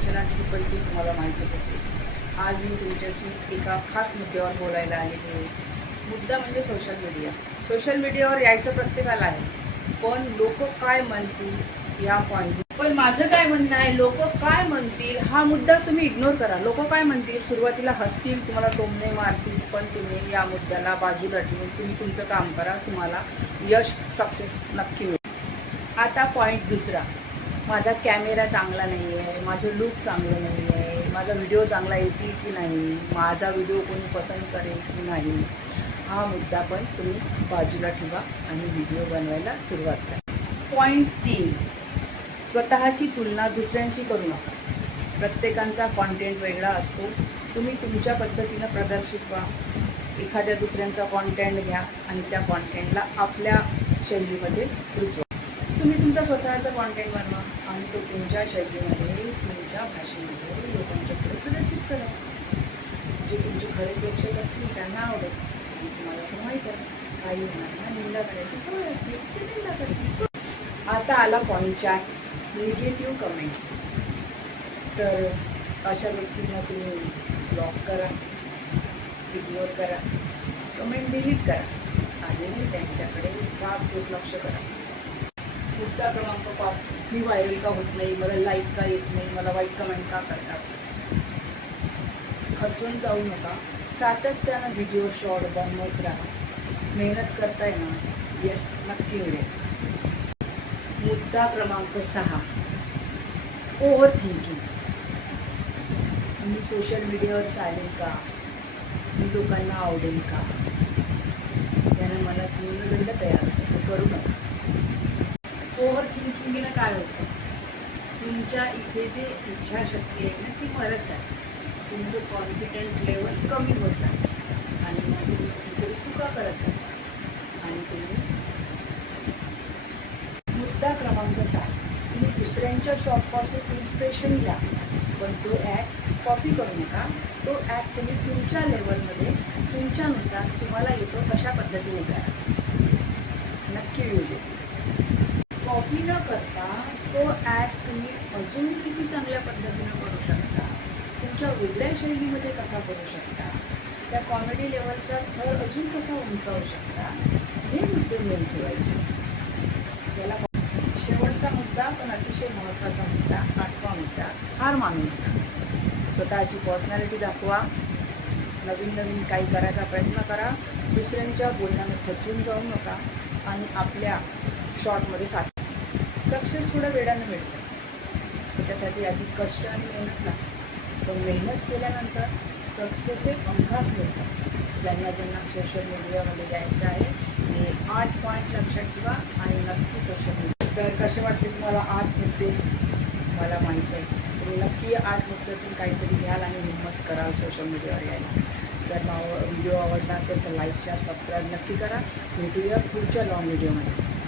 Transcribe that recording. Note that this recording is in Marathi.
अर्चना ट्रिपलची तुम्हाला माहितीच असेल। आज मी तुमच्याशी एका खास मुद्द्यावर बोलायला आलेली आहे। मुद्दा म्हणजे सोशल मीडिया। सोशल मीडियावर यायचं प्रत्येकाला आहे, पण लोक काय म्हणतील या पॉईंट। पण माझं काय म्हणणं आहे, लोक काय म्हणतील हा मुद्दाच तुम्ही इग्नोर करा। लोक काय म्हणतील, सुरुवातीला हसतील, तुम्हाला टोमणे मारतील, पण तुम्ही या मुद्द्याला बाजूला ठेवून तुम्ही तुमचं काम करा, तुम्हाला यश सक्सेस नक्की मिळेल। आता पॉईंट दुसरा, माझा कॅमेरा चांगला नाही आहे, माझं लुक चांगलं नाही आहे, माझा व्हिडिओ चांगला येतील की नाही, माझा व्हिडिओ कोणी पसंत करेल की नाही, हा मुद्दा पण तुम्ही बाजूला ठेवा आणि व्हिडिओ बनवायला सुरुवात करा। पॉईंट 3, स्वतःची तुलना दुसऱ्यांशी करू नका। प्रत्येकाचा कॉन्टेंट वेगळा असतो, तुम्ही तुमच्या पद्धतीनं प्रदर्शित व्हा। एखाद्या दुसऱ्यांचा कॉन्टेंट घ्या आणि त्या कॉन्टेंटला आपल्या शैलीमध्ये रुजवा। तुम्ही तुमचा स्वतःचा कॉन्टेंट बनवा आणि तो तुमच्या शैलीमध्ये, तुमच्या भाषेमध्ये लोकांच्या पुढे प्रदर्शित करा। जे तुमचे खरे प्रेक्षक असतील त्यांना आवडेल आणि तुम्हाला पण माहीत आहे काही जणांना निंदा करायची सवय असते, ते निंदा करतील। आता आला पॉईंट 4, निगेटिव्ह कमेंट्स। तर अशा व्यक्तींना तुम्ही ब्लॉक करा, इग्नोर करा, कमेंट डिलीट करा आणि त्यांच्याकडे साफ दुर्लक्ष करा। मुद्दा क्रमांक 5, मी व्हायरल का होत नाही, मला लाईक का येत नाही, मला वाईट कमेंट का करतात। खचून जाऊ नका, सातत्यानं व्हिडिओ शॉर्ट बनवत राहा। मेहनत करताय ना, यश नक्की मिळेल। मुद्दा क्रमांक 6, ओव्हर थिंकिंग। मी सोशल मीडियावर चालेल का, मी लोकांना आवडेल का, त्यानं मला न्यूनगंड तयार होतो, करू नका। ओव्हर थिंकिंगनं काय होतं, तुमच्या इथे जे इच्छाशक्ती आहे ना ती मरत आहे, तुमचं कॉन्फिडंट लेवल कमी होत जातं आणि मग तुम्ही कुठेतरी चुका करत जाता आणि तुम्ही। मुद्दा क्रमांक 7, तुम्ही दुसऱ्यांच्या शॉपपासून इन्स्पिरेशन घ्या, पण तो ॲक्ट कॉपी करू नका। तो ॲक्ट तुम्ही तुमच्या लेवलमध्ये, तुमच्यानुसार तुम्हाला येतो तशा पद्धतीने करा, नक्की यूज येईल। कॉपी न करता तो ॲक्ट तुम्ही अजून किती चांगल्या पद्धतीनं करू शकता, तुमच्या वेगळ्या शैलीमध्ये कसा करू शकता, त्या कॉमेडी लेवलचा थर अजून कसा उंचावू शकता, हे मुद्दे मेन ठेवायचे। याला शेवटचा मुद्दा पण अतिशय महत्त्वाचा मुद्दा, 8वा मुद्दा, हार मानू नका। स्वतःची पर्सनॅलिटी दाखवा, नवीन नवीन काही करायचा प्रयत्न करा, दुसऱ्यांच्या बोलण्याने खचून जाऊ नका आणि आपल्या शॉर्टमध्ये सक्सेस थोड्या वेळानं मिळतं, त्याच्यासाठी आधी कष्ट आणि मेहनत लागते, पण मेहनत केल्यानंतर सक्सेस हे हमखास मिळतं। ज्यांना ज्यांना सोशल मीडियामध्ये जायचं आहे हे 8 पॉईंट लक्षात ठेवा आणि नक्की सोशल मीडिया। तर कसे वाटते तुम्हाला 8 मुद्दे, मला माहीत आहे तुम्ही नक्की 8 मुद्द्यातून काहीतरी घ्याल आणि हिंमत कराल सोशल मीडियावर यायला। जर व्हिडिओ आवडला असेल तर लाईक, शेअर, सबस्क्राईब नक्की करा। भेटूया पुढच्या लॉंग व्हिडिओमध्ये।